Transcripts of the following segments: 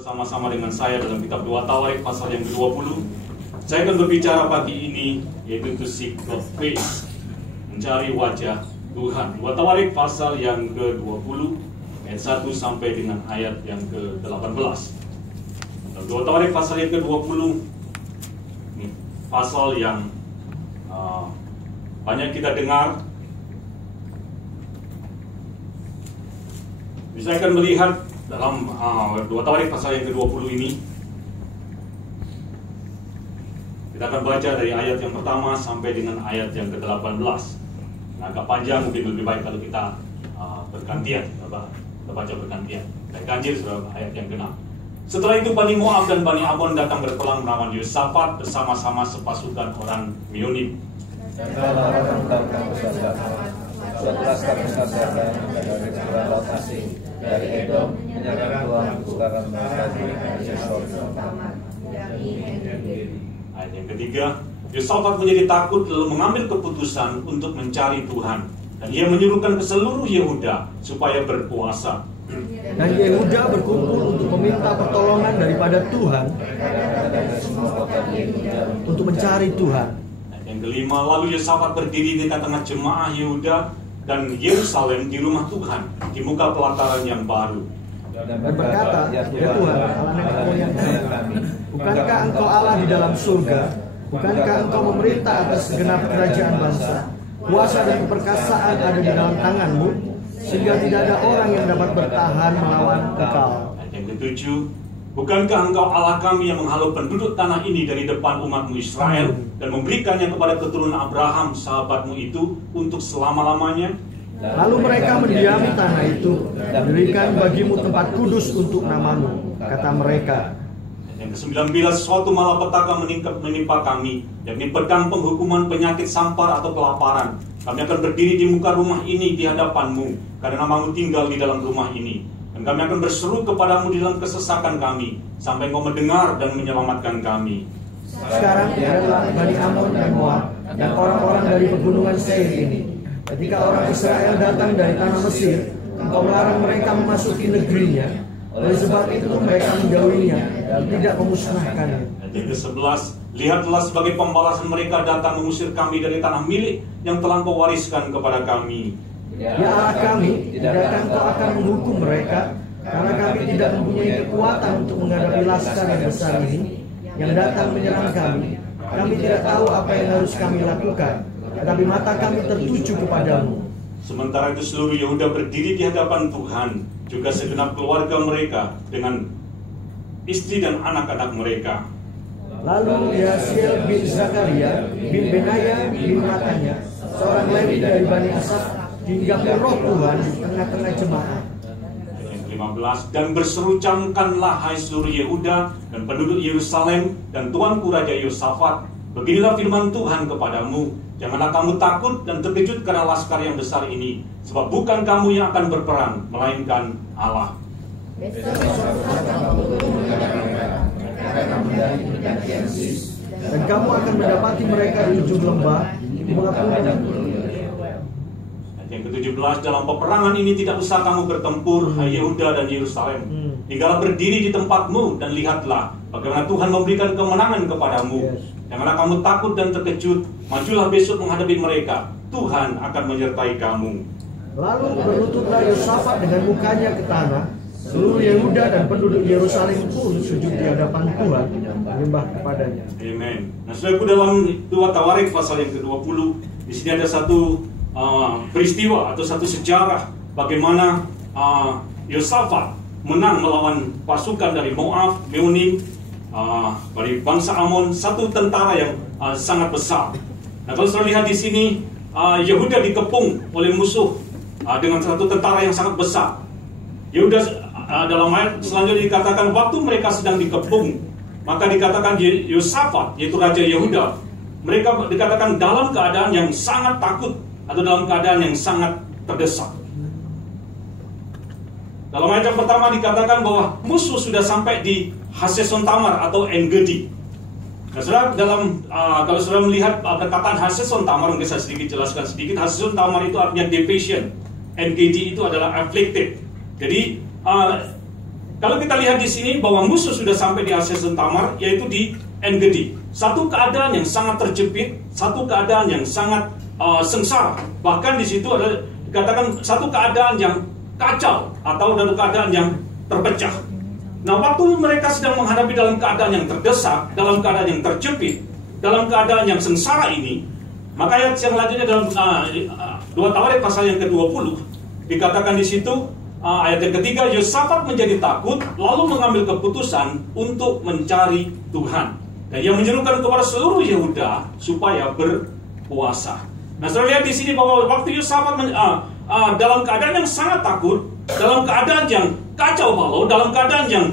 bersama-sama dengan saya dalam kitab 2 Tawarik pasal yang ke-20. Saya akan berbicara pagi ini yaitu to seek God's face, mencari wajah Tuhan. 2 Tawarik pasal yang ke-20 ayat 1 sampai dengan ayat yang ke-18. 2 Tawarik pasal yang ke-20 ini pasal yang banyak kita dengar. Bisa akan melihat dalam 2 Tawarik pasal yang ke-20 ini, kita akan baca dari ayat yang pertama sampai dengan ayat yang ke-18. Agak panjang, mungkin lebih baik kalau kita bergantian, kita baca bergantian. Dan ganjil ayat yang ke-6. Setelah itu Bani Moab dan Bani Ammon datang berperang melawan Yosafat bersama-sama sepasukan orang Meonim. Suatu laskar besar datang dari seberang laut asing dari Edom menyerang Tuhan putaran mereka di Hazezon. Ayat yang ketiga, Yosafat menjadi takut lalu mengambil keputusan untuk mencari Tuhan, dan ia menyuruhkan ke seluruh Yehuda supaya berpuasa. Dan Yehuda berkumpul untuk meminta pertolongan daripada Tuhan untuk mencari Tuhan. Yang kelima, lalu Yosafat berdiri di tengah-tengah jemaah Yehuda dan Yerusalem di rumah Tuhan di muka pelataran yang baru dan berkata, ya Tuhan, Allah nenek moyang kami, bukankah Engkau Allah di dalam surga? Bukankah Engkau memerintah atas segenap kerajaan bangsa? Kuasa dan keperkasaan ada di dalam tangan-Mu, sehingga tidak ada orang yang dapat bertahan melawan Engkau. Yang ketujuh, bukankah Engkau Allah kami yang menghalau penduduk tanah ini dari depan umat-Mu Israel dan memberikannya kepada keturunan Abraham sahabat-Mu itu untuk selama-lamanya? Lalu mereka mendiami tanah itu dan berikan bagimu tempat kudus untuk nama-Mu, kata mereka. Yang ke-19, suatu malapetaka menimpa kami, yakni pedang penghukuman, penyakit, sampar atau kelaparan. Kami akan berdiri di muka rumah ini di hadapan-Mu, karena nama-Mu tinggal di dalam rumah ini. Dan kami akan berseru kepadamu di dalam kesesakan kami, sampai Engkau mendengar dan menyelamatkan kami. Sekarang adalah Bani Ammon dan Moab dan orang-orang dari pegunungan Seir ini. Ketika orang Israel datang dari tanah Mesir, Engkau melarang mereka memasuki negerinya. Oleh sebab itu mereka menjauhinya dan tidak memusnahkannya. Yang ke-11, lihatlah sebagai pembalasan mereka datang mengusir kami dari tanah milik yang telah Engkau wariskan kepada kami. Ya Allah kami, tidakkah Engkau akan menghukum mereka? Karena kami tidak mempunyai kekuatan untuk menghadapi laskar yang besar ini yang datang menyerang kami. Kami tidak tahu apa yang harus kami lakukan, tetapi mata kami tertuju kepadamu. Sementara itu seluruh Yehuda berdiri di hadapan Tuhan, juga segenap keluarga mereka dengan istri dan anak-anak mereka. Lalu Yasiel bin Zakaria bin Benaya bin Matanya, seorang Lewi dari Bani Asaf, hingga roh Tuhan di tengah-tengah jemaah. Yang ke-15, dan berseru, camkanlah hai seluruh Yehuda dan penduduk Yerusalem dan tuanku Raja Yosafat, beginilah firman Tuhan kepadamu, janganlah kamu takut dan terkejut karena laskar yang besar ini, sebab bukan kamu yang akan berperang, melainkan Allah. Dan kamu akan mendapati mereka di ujung lembah di Moab. Yang ke-17, dalam peperangan ini tidak usah kamu bertempur, hai Yehuda dan Yerusalem. Tinggallah berdiri di tempatmu dan lihatlah bagaimana Tuhan memberikan kemenangan kepadamu. Janganlah kamu takut dan terkejut, majulah besok menghadapi mereka. Tuhan akan menyertai kamu. Lalu berlututlah Yosafat dengan mukanya ke tanah. Seluruh Yehuda dan penduduk Yerusalem pun sujud di hadapan Tuhan, menyembah kepadanya. Amen. Nah, saudaraku, dalam 2 Tawarik pasal yang ke-20, di sini ada satu peristiwa atau satu sejarah bagaimana Yosafat menang melawan pasukan dari Moab, Meonim, dari bangsa Ammon, satu tentara yang sangat besar. Nah, kalau saudara lihat di sini, Yehuda dikepung oleh musuh dengan satu tentara yang sangat besar. Yehuda dalam ayat selanjutnya dikatakan waktu mereka sedang dikepung, maka dikatakan Yosafat, yaitu Raja Yehuda, mereka dikatakan dalam keadaan yang sangat takut atau dalam keadaan yang sangat terdesak. Dalam ayat yang pertama dikatakan bahwa musuh sudah sampai di Hazezon Tamar atau En-Gedi. Nah, saudara, kalau saudara melihat perkataan Hazezon Tamar, mungkin saya sedikit jelaskan sedikit. Hazezon Tamar itu artinya division, En-Gedi itu adalah afflicted. Jadi kalau kita lihat di sini bahwa musuh sudah sampai di Hazeson Tamar, yaitu di En-Gedi. Satu keadaan yang sangat terjepit, satu keadaan yang sangat sengsara. Bahkan di situ ada dikatakan satu keadaan yang kacau atau dalam keadaan yang terpecah. Nah, waktu mereka sedang menghadapi dalam keadaan yang terdesak, dalam keadaan yang terjepit, dalam keadaan yang sengsara ini, maka ayat yang selanjutnya dalam 2 Tawarik pasal yang ke-20 dikatakan di situ, ayat yang ketiga, Yosafat menjadi takut lalu mengambil keputusan untuk mencari Tuhan. Dan ia menyerukan kepada seluruh Yehuda supaya berpuasa. Nah, saudara lihat di sini bahwa waktu Yosafat dalam keadaan yang sangat takut, dalam keadaan yang kacau balau, dalam keadaan yang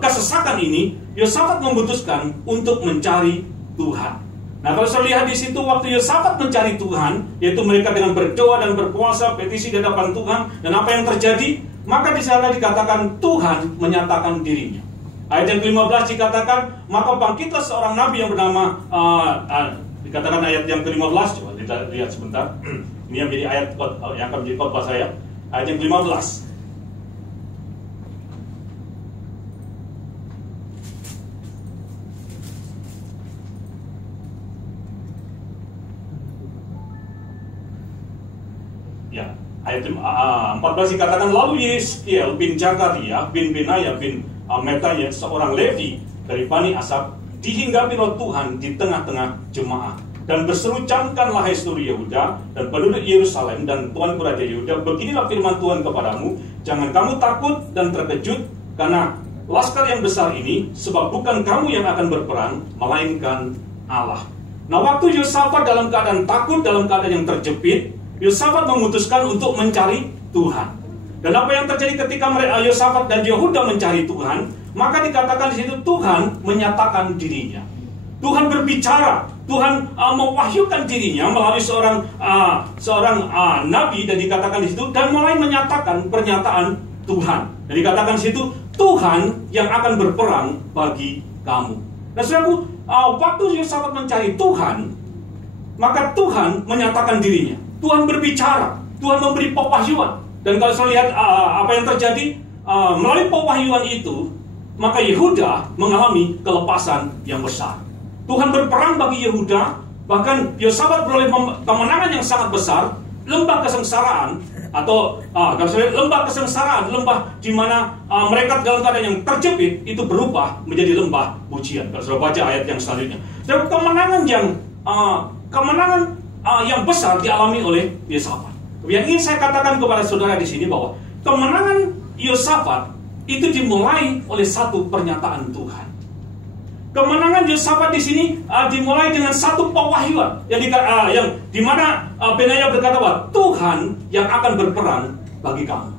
kesesakan ini, Yosafat memutuskan untuk mencari Tuhan. Nah, kalau saya lihat di situ waktu Yosafat mencari Tuhan, yaitu mereka dengan berdoa dan berpuasa, petisi di hadapan Tuhan, dan apa yang terjadi? Maka di sana dikatakan Tuhan menyatakan dirinya. Ayat yang ke-15 dikatakan, maka bangkitlah seorang nabi yang bernama dikatakan ayat yang ke-15, coba kita lihat sebentar. Ini yang menjadi ayat yang akan menjadi khotbah saya. Ayat yang ke-15. Ya, ayat 14 dikatakan, lalu Yeskiel bin Zakaria bin Benaya bin Metaya, seorang Levi dari Bani Asaf, dihinggapi roh Tuhan di tengah-tengah jemaah dan berseru, camkanlah hai seluruh Yehuda dan penduduk Yerusalem dan tuanku Raja Yehuda, beginilah firman Tuhan kepadamu, jangan kamu takut dan terkejut karena laskar yang besar ini, sebab bukan kamu yang akan berperang, melainkan Allah. Nah, waktu Yosafat dalam keadaan takut, dalam keadaan yang terjepit, Yosafat memutuskan untuk mencari Tuhan. Dan apa yang terjadi ketika Yosafat dan Yehuda mencari Tuhan, maka dikatakan di situ Tuhan menyatakan dirinya. Tuhan berbicara, Tuhan mewahyukan dirinya melalui seorang nabi, dan dikatakan di situ, dan mulai menyatakan pernyataan Tuhan. Dan dikatakan di situ, Tuhan yang akan berperang bagi kamu. Nah, saudaraku, waktu Yosafat mencari Tuhan, maka Tuhan menyatakan dirinya. Tuhan berbicara, Tuhan memberi pewahyuan. Dan kalau saya lihat apa yang terjadi melalui pewahyuan itu, maka Yehuda mengalami kelepasan yang besar. Tuhan berperang bagi Yehuda, bahkan Yosafat beroleh kemenangan yang sangat besar. Lembah kesengsaraan atau kalau saya lihat lembah kesengsaraan, lembah di mana mereka dalam keadaan yang terjepit itu berubah menjadi lembah pujian. Kalau sudah baca ayat yang selanjutnya, dan kemenangan yang besar dialami oleh Yosafat. Yang ingin saya katakan kepada saudara di sini bahwa kemenangan Yosafat itu dimulai oleh satu pernyataan Tuhan. Kemenangan Yosafat di sini dimulai dengan satu pewahyuan yang di mana Benaya berkata bahwa Tuhan yang akan berperang bagi kamu.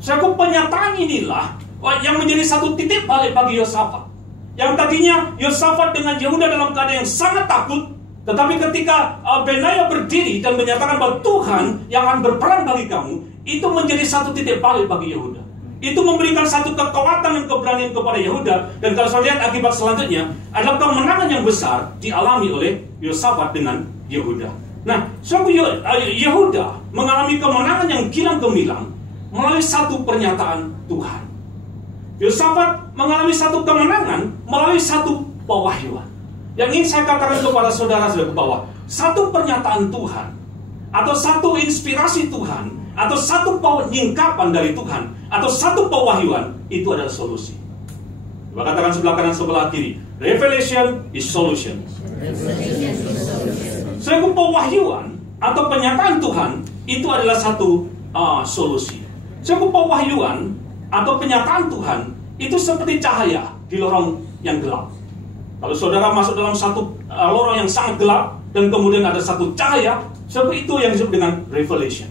Suatu pernyataan inilah yang menjadi satu titik balik bagi Yosafat. Yang tadinya Yosafat dengan Yehuda dalam keadaan yang sangat takut, tetapi ketika Benaya berdiri dan menyatakan bahwa Tuhan yang akan berperang bagi kamu, itu menjadi satu titik balik bagi Yehuda. Itu memberikan satu kekuatan dan keberanian kepada Yehuda. Dan kalau saya lihat akibat selanjutnya adalah kemenangan yang besar dialami oleh Yosafat dengan Yehuda. Nah, suatu Yehuda mengalami kemenangan yang gilang gemilang melalui satu pernyataan Tuhan. Yosafat mengalami satu kemenangan melalui satu pewahyuan. Yang ingin saya katakan kepada saudara-saudara bahwa satu pernyataan Tuhan atau satu inspirasi Tuhan atau satu penyingkapan dari Tuhan atau satu pewahyuan itu adalah solusi. Coba katakan sebelah kanan sebelah kiri, revelation is solution. Satu pewahyuan atau pernyataan Tuhan itu adalah satu solusi. Satu pewahyuan atau pernyataan Tuhan itu seperti cahaya di lorong yang gelap. Kalau saudara masuk dalam satu lorong yang sangat gelap dan kemudian ada satu cahaya, seperti itu yang disebut dengan revelation.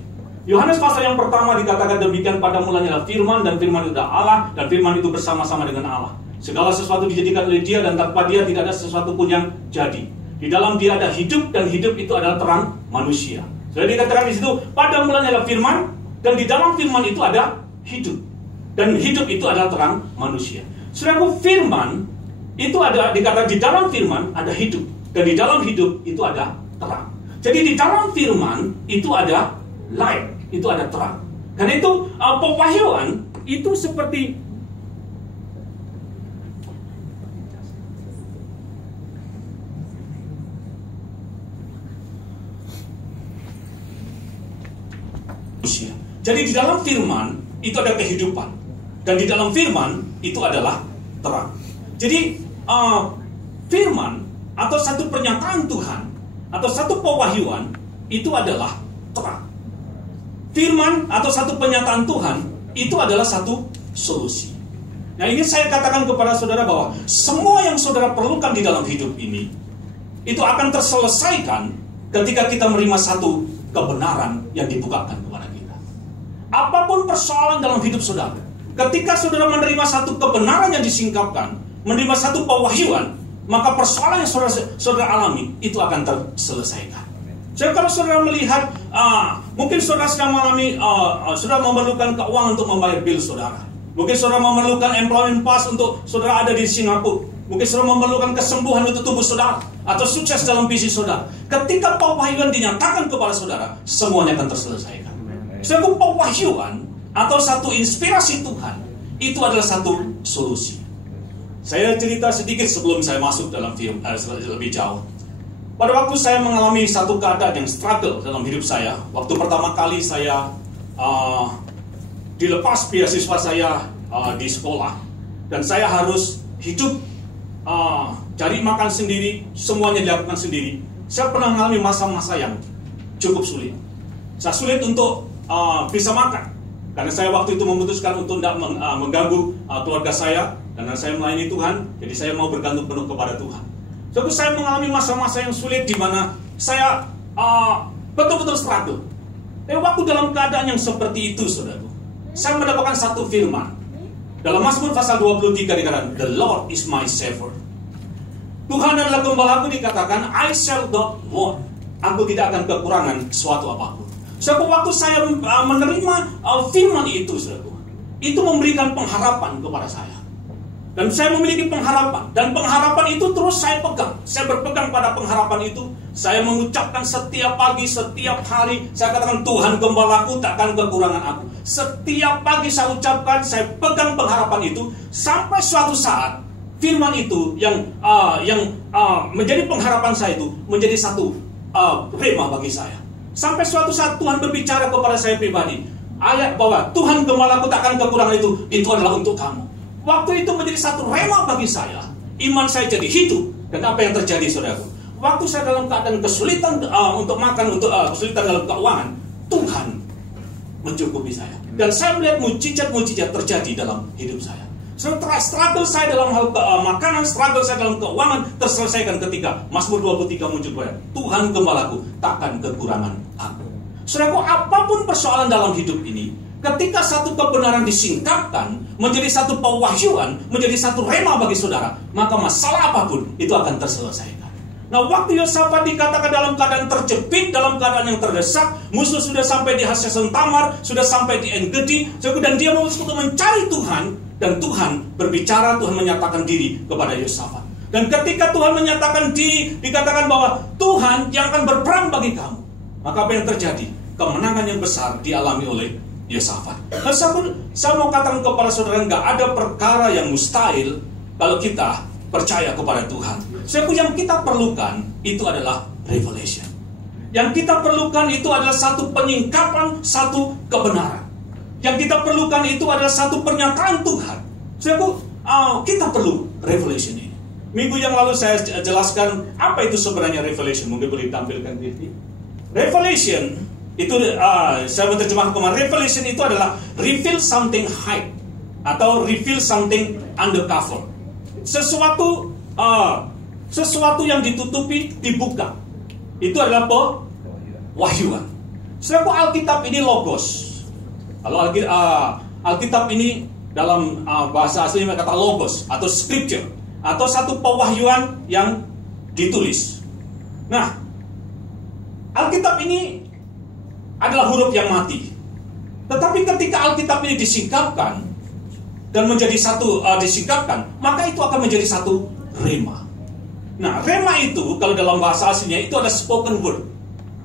Yohanes pasal yang pertama dikatakan demikian, pada mulanya adalah firman, dan firman itu adalah Allah, dan firman itu bersama-sama dengan Allah. Segala sesuatu dijadikan oleh Dia, dan tanpa Dia tidak ada sesuatu pun yang jadi. Di dalam Dia ada hidup, dan hidup itu adalah terang manusia. Jadi dikatakan di situ, pada mulanya adalah firman, dan di dalam firman itu ada hidup, dan hidup itu adalah terang manusia. Sedangkan firman itu ada, dikatakan di dalam firman ada hidup, dan di dalam hidup itu ada terang. Jadi di dalam firman itu ada light, itu ada terang. Karena itu pewahyuan itu seperti Jadi di dalam firman itu ada kehidupan, dan di dalam firman itu adalah terang. Jadi firman atau satu pernyataan Tuhan atau satu pewahyuan itu adalah terang. Firman atau satu pernyataan Tuhan itu adalah satu solusi. Nah, ingin saya katakan kepada saudara bahwa semua yang saudara perlukan di dalam hidup ini itu akan terselesaikan ketika kita menerima satu kebenaran yang dibukakan kepada kita. Apapun persoalan dalam hidup saudara, ketika saudara menerima satu kebenaran yang disingkapkan, menerima satu pewahyuan, maka persoalan yang saudara alami itu akan terselesaikan. Jadi kalau saudara melihat, mungkin saudara sedang mengalami, saudara memerlukan keuangan untuk membayar bil saudara. Mungkin saudara memerlukan employment pass untuk saudara ada di Singapura. Mungkin saudara memerlukan kesembuhan untuk tubuh saudara, atau sukses dalam bisnis saudara. Ketika pewahyuan dinyatakan kepada saudara, semuanya akan terselesaikan. Saudara, pewahyuan atau satu inspirasi Tuhan itu adalah satu solusi. Saya cerita sedikit sebelum saya masuk dalam film lebih jauh. Pada waktu saya mengalami satu keadaan yang struggle dalam hidup saya, waktu pertama kali saya dilepas beasiswa saya di sekolah, dan saya harus hidup, cari makan sendiri, semuanya dilakukan sendiri. Saya pernah mengalami masa-masa yang cukup sulit. Saya sulit untuk bisa makan, karena saya waktu itu memutuskan untuk tidak mengganggu keluarga saya, karena saya melayani Tuhan, jadi saya mau bergantung penuh kepada Tuhan. Jadi saya mengalami masa-masa yang sulit di mana saya betul-betul struggle. Tapi waktu dalam keadaan yang seperti itu, saudara, saya mendapatkan satu firman. Dalam Mazmur pasal 23 dikatakan, "The Lord is my shepherd." Tuhan adalah gembalaku, dikatakan, "I shall not want." Aku tidak akan kekurangan suatu apapun. Sebab waktu saya menerima firman itu, saudara, itu memberikan pengharapan kepada saya. Dan saya memiliki pengharapan, dan pengharapan itu terus saya pegang. Saya berpegang pada pengharapan itu. Saya mengucapkan setiap pagi, setiap hari. Saya katakan, Tuhan gembalaku, takkan kekurangan aku. Setiap pagi saya ucapkan, saya pegang pengharapan itu. Sampai suatu saat, firman itu yang menjadi pengharapan saya itu menjadi satu rema bagi saya. Sampai suatu saat Tuhan berbicara kepada saya pribadi, ayat bahwa Tuhan gembalaku, takkan kekurangan itu adalah untuk kamu. Waktu itu menjadi satu rema bagi saya. Iman saya jadi hidup. Dan apa yang terjadi, saudaraku? Waktu saya dalam keadaan kesulitan untuk makan, untuk kesulitan dalam keuangan, Tuhan mencukupi saya. Dan saya melihat mujizat-mujizat terjadi dalam hidup saya. Struggle saya dalam hal makanan, struggle saya dalam keuangan terselesaikan ketika Mazmur 23 muncul kepada Tuhan gembalaku, takkan kekurangan aku. Saudaraku, apapun persoalan dalam hidup ini, ketika satu kebenaran disingkapkan menjadi satu pewahyuan, menjadi satu rema bagi saudara, maka masalah apapun itu akan terselesaikan. Nah, waktu Yosafat dikatakan dalam keadaan terjepit, dalam keadaan yang terdesak, musuh sudah sampai di Hasason Tamar, sudah sampai di En-Gedi, dan dia memutuskan untuk mencari Tuhan, dan Tuhan berbicara, Tuhan menyatakan diri kepada Yosafat. Dan ketika Tuhan menyatakan diri, dikatakan bahwa Tuhan yang akan berperang bagi kamu, maka apa yang terjadi? Kemenangan yang besar dialami oleh Yosafat. Nah, saya mau katakan kepada saudara, nggak ada perkara yang mustahil kalau kita percaya kepada Tuhan. Yang kita perlukan itu adalah revelation. Yang kita perlukan itu adalah satu penyingkapan, satu kebenaran. Yang kita perlukan itu adalah satu pernyataan Tuhan. Kita perlu revelation ini. Minggu yang lalu saya jelaskan apa itu sebenarnya revelation. Mungkin boleh ditampilkan TV. Revelation itu saya menerjemahkan kemarin. Revelation itu adalah reveal something hide atau reveal something undercover. Sesuatu yang ditutupi dibuka. Itu adalah pewahyuan. Sebab Alkitab ini logos. Kalau Alkitab ini dalam bahasa aslinya kata logos atau scripture atau satu pewahyuan yang ditulis. Nah, Alkitab ini adalah huruf yang mati. Tetapi ketika Alkitab ini disingkapkan dan menjadi satu disingkapkan, maka itu akan menjadi satu rema. Nah, rema itu kalau dalam bahasa aslinya itu adalah spoken word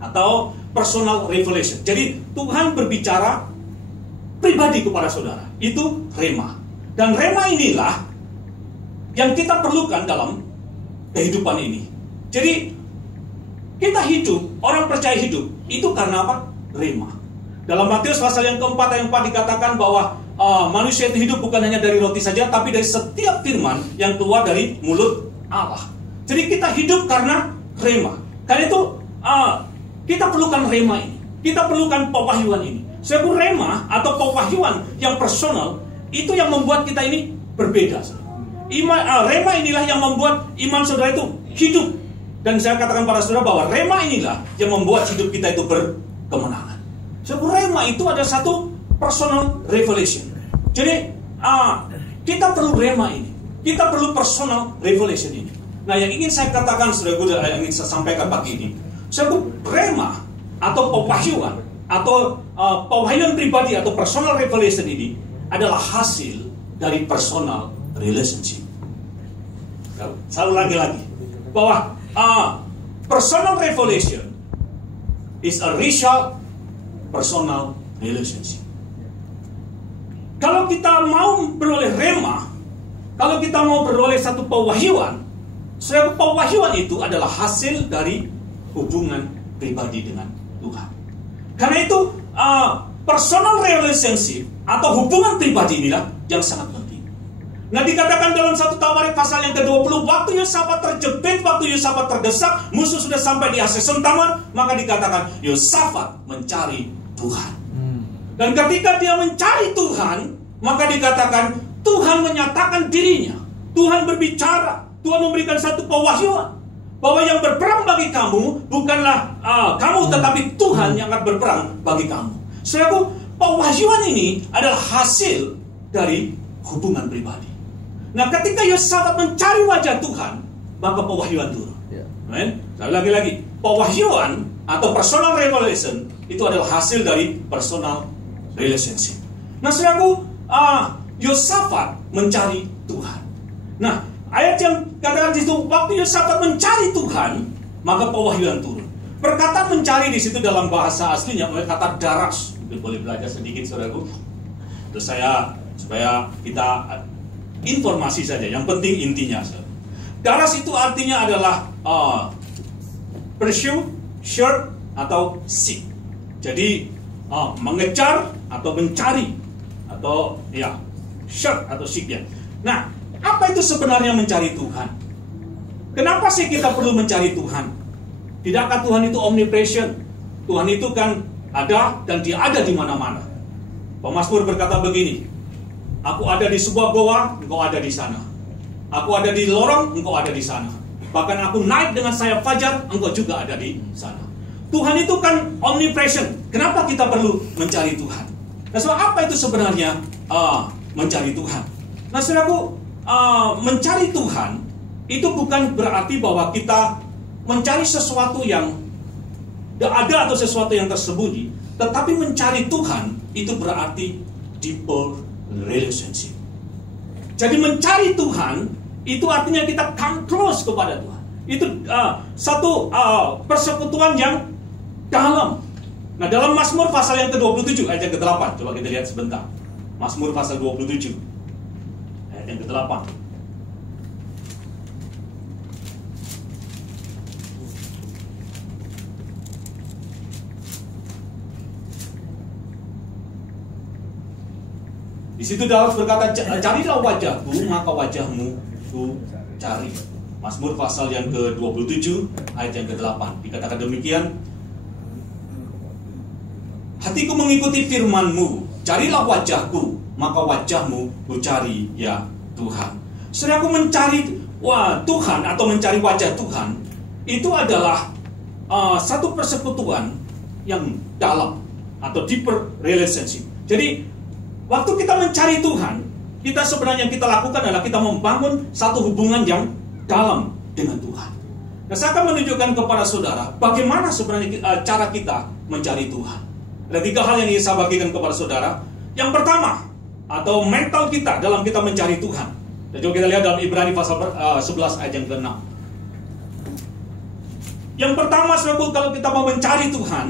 atau personal revelation. Jadi Tuhan berbicara pribadi kepada saudara. Itu rema. Dan rema inilah yang kita perlukan dalam kehidupan ini. Jadi kita hidup, orang percaya hidup itu karena apa? Rema. Dalam Matius pasal yang keempat ayat 4 dikatakan bahwa manusia itu hidup bukan hanya dari roti saja, tapi dari setiap firman yang keluar dari mulut Allah. Jadi kita hidup karena rema. Karena itu kita perlukan rema ini. Kita perlukan pewahyuan ini. Sebab rema atau pewahyuan yang personal itu yang membuat kita ini berbeda. Rema inilah yang membuat iman saudara itu hidup. Dan saya katakan pada saudara bahwa rema inilah yang membuat hidup kita itu berkemenangan. Sebab rema itu ada satu personal revelation. Jadi kita perlu rema ini. Kita perlu personal revelation ini. Nah, yang ingin saya katakan saudara, yang ingin saya sampaikan pagi ini, sebab rema atau pewahyuan atau pewahyuan pribadi atau personal revelation ini adalah hasil dari personal relationship. Selalu lagi bahwa personal revelation is a result personal relationship. Kalau kita mau beroleh rema, kalau kita mau beroleh satu pewahyuan, sebab pewahyuan itu adalah hasil dari hubungan pribadi dengan Tuhan. Karena itu personal relationship atau hubungan pribadi inilah yang sangat penting. Nah, dikatakan dalam 1 Tawarik pasal yang ke-20, waktu Yosafat terjepit, waktu Yosafat terdesak, musuh sudah sampai di Hazeson Tamar, maka dikatakan Yosafat mencari Tuhan. Dan ketika dia mencari Tuhan, maka dikatakan Tuhan menyatakan dirinya. Tuhan berbicara, Tuhan memberikan satu pewahyuan bahwa yang berperang bagi kamu bukanlah kamu, tetapi Tuhan yang akan berperang bagi kamu. Saudaraku, pewahyuan ini adalah hasil dari hubungan pribadi. Nah, ketika Yosafat mencari wajah Tuhan, maka pewahyuan turun. Lagi-lagi, pewahyuan atau personal revelation itu adalah hasil dari personal relationship. Nah, saudaraku, Yosafat mencari Tuhan. Nah, ayat yang katakan di situ, waktu Yosafat mencari Tuhan, maka pewahyuan turun. Perkataan mencari di situ dalam bahasa aslinya kata daras. Boleh belajar sedikit, saudaraku. Terus supaya kita informasi saja. Yang penting intinya. Daras itu artinya adalah pursue, short atau seek. Jadi mengejar atau mencari atau short atau seek ya. Nah, apa itu sebenarnya mencari Tuhan? Kenapa sih kita perlu mencari Tuhan? Tidakkah Tuhan itu omnipresent? Tuhan itu kan ada dan dia ada di mana-mana. Pemazmur berkata begini, aku ada di sebuah goa, engkau ada di sana. Aku ada di lorong, engkau ada di sana. Bahkan aku naik dengan sayap fajar, engkau juga ada di sana. Tuhan itu kan omnipresent. Kenapa kita perlu mencari Tuhan? Nah, so apa itu sebenarnya mencari Tuhan? Nah, saudaraku, mencari Tuhan itu bukan berarti bahwa kita mencari sesuatu yang ada atau sesuatu yang tersembunyi. Tetapi mencari Tuhan itu berarti deeper relationship. Jadi mencari Tuhan itu artinya kita come close kepada Tuhan. Itu satu persekutuan yang dalam. Nah, dalam Mazmur pasal yang ke-27 ayat yang ke-8, coba kita lihat sebentar. Mazmur pasal 27 ayat yang ke-8. Di situ Daud berkata, carilah wajahku, maka wajahmu ku cari. Mazmur pasal yang ke-27 ayat yang ke-8 dikatakan demikian. Hatiku mengikuti firman-Mu, carilah wajahku, maka wajahmu ku cari ya Tuhan. Saudaraku, mencari Tuhan atau mencari wajah Tuhan itu adalah satu persekutuan yang dalam atau deeper relationship. Jadi waktu kita mencari Tuhan, kita sebenarnya yang kita lakukan adalah kita membangun satu hubungan yang dalam dengan Tuhan. Nah, saya akan menunjukkan kepada saudara bagaimana sebenarnya cara kita mencari Tuhan. Ada 3 hal yang ingin saya bagikan kepada saudara. Yang pertama, atau mental kita dalam kita mencari Tuhan. Dan juga kita lihat dalam Ibrani pasal 11 ayat yang ke-6. Yang pertama, saudara, kalau kita mau mencari Tuhan,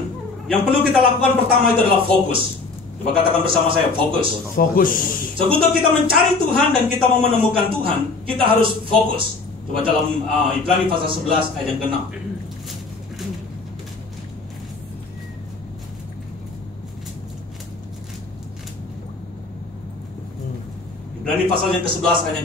yang perlu kita lakukan pertama itu adalah fokus. Coba katakan bersama saya, fokus. Fokus. Sebelum kita mencari Tuhan dan kita mau menemukan Tuhan, kita harus fokus. Coba dalam Ibrani pasal 11 ayat yang ke-6. Ibrani pasal yang ke-11 ayat